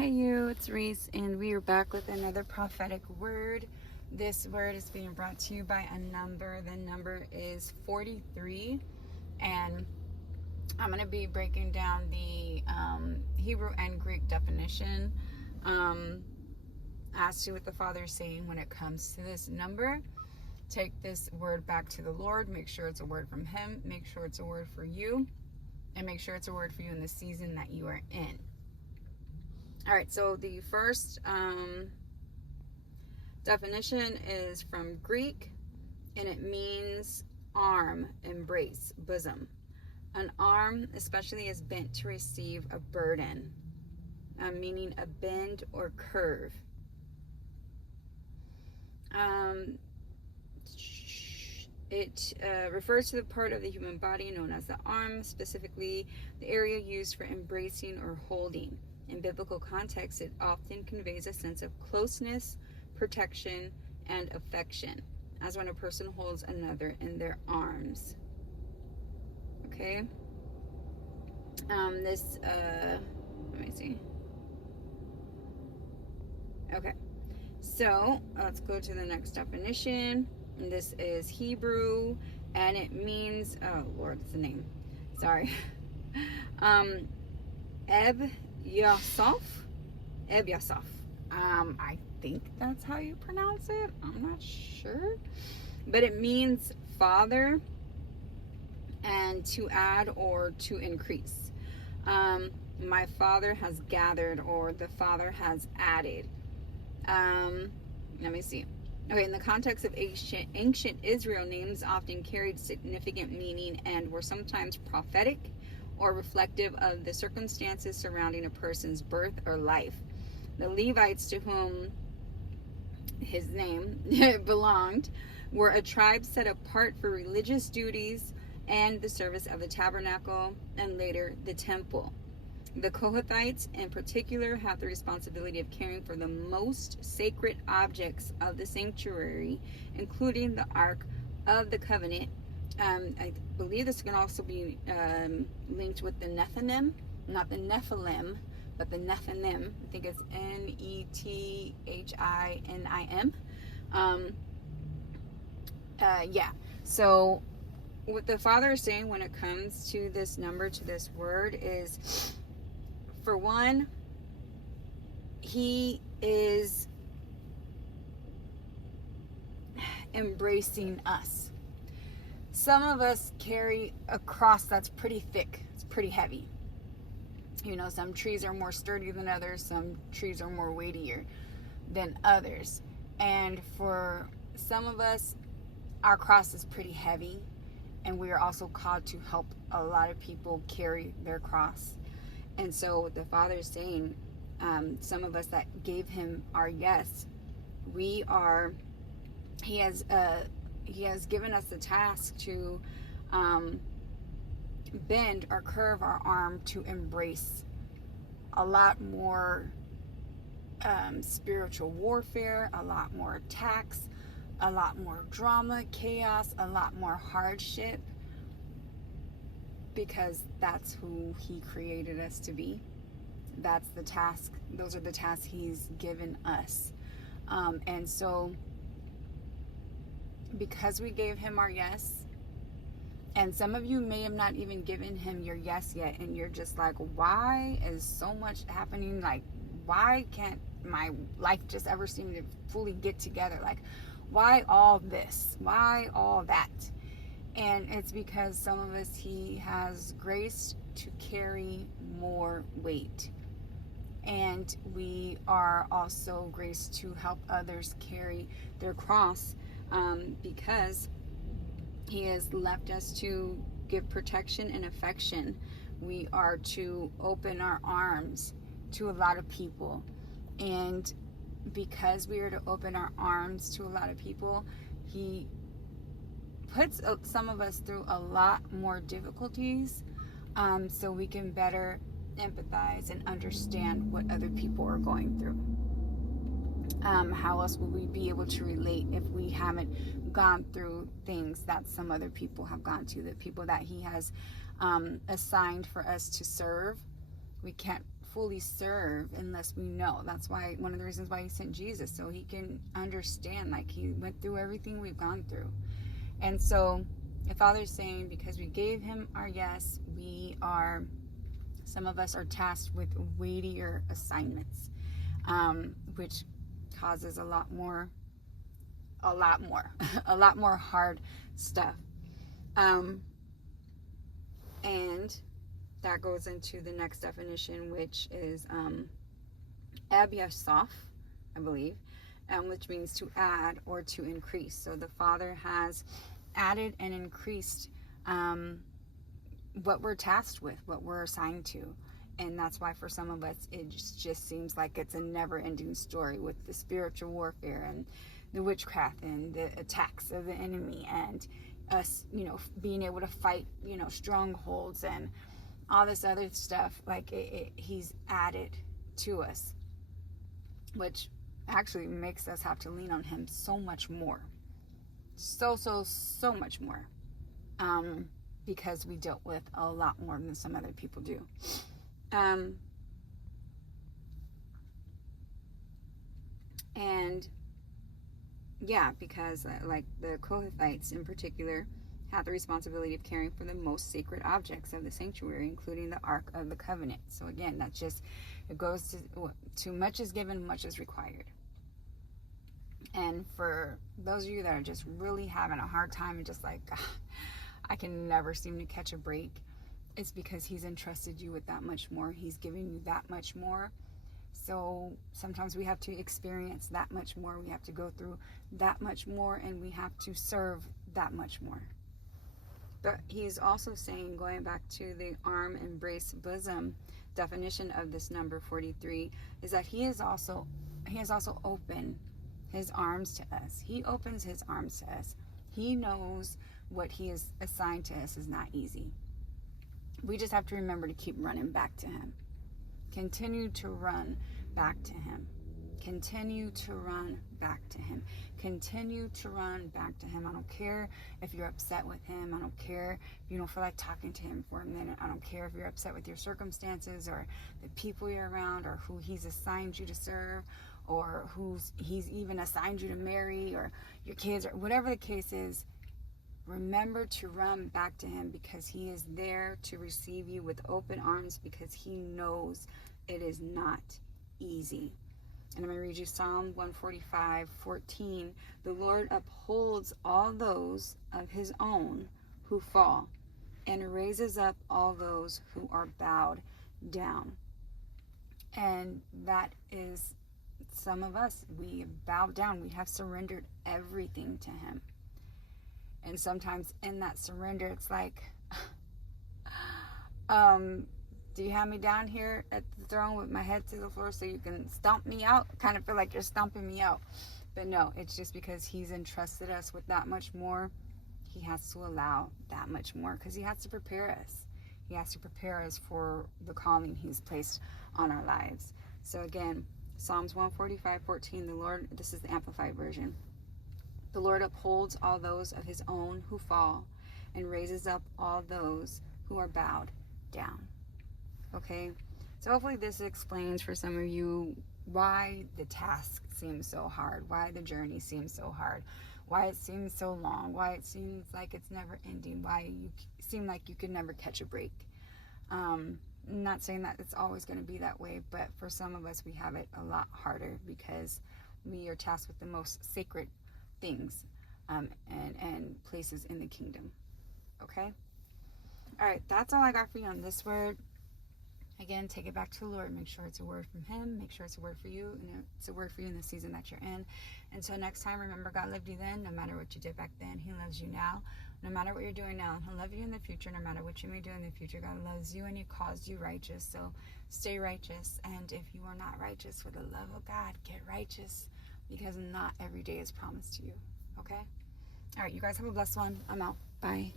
Hey you, it's Reese, and we are back with another prophetic word. This word is being brought to you by a number. The number is 43, and I'm going to be breaking down the Hebrew and Greek definition as to what the Father is saying when it comes to this number. Take this word back to the Lord. Make sure it's a word from Him. Make sure it's a word for you, and make sure it's a word for you in the season that you are in. All right, so the first definition is from Greek, and it means arm, embrace, bosom. An arm especially is bent to receive a burden, meaning a bend or curve. It refers to the part of the human body known as the arm, specifically the area used for embracing or holding. In biblical context, it often conveys a sense of closeness, protection, and affection, as when a person holds another in their arms. Okay? Let me see. Okay. So, let's go to the next definition. And this is Hebrew, and it means, oh Lord, it's the name. Sorry. Yasaf. I think that's how you pronounce it. I'm not sure. But it means father and to add or to increase. My father has gathered, or the father has added. Let me see. Okay, in the context of ancient Israel, names often carried significant meaning and were sometimes prophetic or reflective of the circumstances surrounding a person's birth or life. The Levites, to whom his name belonged, were a tribe set apart for religious duties and the service of the tabernacle and later the temple. The Kohathites in particular had the responsibility of caring for the most sacred objects of the sanctuary, including the Ark of the Covenant. I believe this can also be linked with the Nethinim, not the Nephilim, but the Nethinim. I think it's Nethinim. Yeah. So what the Father is saying when it comes to this number, to this word, is, for one, He is embracing us. Some of us carry a cross that's pretty thick. It's pretty heavy. You know, some trees are more sturdy than others. Some trees are more weightier than others. And for some of us, our cross is pretty heavy. And we are also called to help a lot of people carry their cross. And so what the Father is saying, some of us that gave Him our yes, He has given us the task to bend or curve our arm to embrace a lot more spiritual warfare, a lot more attacks, a lot more drama, chaos, a lot more hardship, because that's who He created us to be. That's the task. Those are the tasks He's given us. And so, because we gave Him our yes, and some of you may have not even given Him your yes yet, and you're just like, why is so much happening? Like, why can't my life just ever seem to fully get together? Like, why all this? Why all that? And it's because some of us, He has graced to carry more weight. And we are also graced to help others carry their cross, because He has left us to give protection and affection. We are to open our arms to a lot of people. And because we are to open our arms to a lot of people, He puts some of us through a lot more difficulties, so we can better empathize and understand what other people are going through. How else would we be able to relate if we haven't gone through things that some other people have gone to, the people that He has assigned for us to serve? We can't fully serve unless we know. That's why, one of the reasons why he sent Jesus, so he can understand, like he went through everything we've gone through. And so the Father's saying, because we gave him our yes, some of us are tasked with weightier assignments, which causes a lot more a lot more hard stuff. And that goes into the next definition, which is abiasoph, I believe, which means to add or to increase. So the Father has added and increased what we're tasked with, what we're assigned to. And that's why for some of us, it just seems like it's a never-ending story with the spiritual warfare and the witchcraft and the attacks of the enemy, and us, being able to fight, strongholds and all this other stuff. Like he's added to us, which actually makes us have to lean on him so much more. So much more. Because we dealt with a lot more than some other people do. And yeah, because like the Kohathites in particular had the responsibility of caring for the most sacred objects of the sanctuary, including the Ark of the Covenant. So again, that's just, it goes to much is given, much is required. And for those of you that are just really having a hard time and just like, I can never seem to catch a break, it's because he's entrusted you with that much more. He's giving you that much more. So sometimes we have to experience that much more. We have to go through that much more, and we have to serve that much more. But he's also saying, going back to the arm, embrace, bosom definition of this number 43, is that he has also opened his arms to us. He opens his arms to us. He knows what he has assigned to us is not easy. We just have to remember to keep running back to him. Continue to run back to him. Continue to run back to him. Continue to run back to him. I don't care if you're upset with him. I don't care if you don't feel like talking to him for a minute. I don't care if you're upset with your circumstances or the people you're around or who he's assigned you to serve or he's even assigned you to marry or your kids or whatever the case is. Remember to run back to him, because he is there to receive you with open arms, because he knows it is not easy. And I'm going to read you Psalm 145:14. The Lord upholds all those of his own who fall, and raises up all those who are bowed down. And that is some of us. We have bowed down. We have surrendered everything to him. And sometimes in that surrender, it's like, do you have me down here at the throne with my head to the floor so you can stomp me out? Kind of feel like you're stomping me out. But no, it's just because he's entrusted us with that much more. He has to allow that much more, because he has to prepare us. He has to prepare us for the calling he's placed on our lives. So again, Psalms 145:14, the Lord, this is the Amplified version. The Lord upholds all those of his own who fall, and raises up all those who are bowed down. Okay, so hopefully this explains for some of you why the task seems so hard, why the journey seems so hard, why it seems so long, why it seems like it's never ending, why you seem like you could never catch a break. I'm not saying that it's always going to be that way, but for some of us, we have it a lot harder because we are tasked with the most sacred things and places in the kingdom. Okay? All right, that's all I got for you on this word. Again, take it back to the Lord. Make sure it's a word from him. Make sure it's a word for you. And it's a word for you in the season that you're in. Until next time, remember, God loved you then. No matter what you did back then, he loves you now. No matter what you're doing now, he'll love you in the future. No matter what you may do in the future, God loves you and he calls you righteous. So stay righteous. And if you are not righteous, for the love of God, get righteous, because not every day is promised to you. Okay? All right, you guys have a blessed one. I'm out. Bye.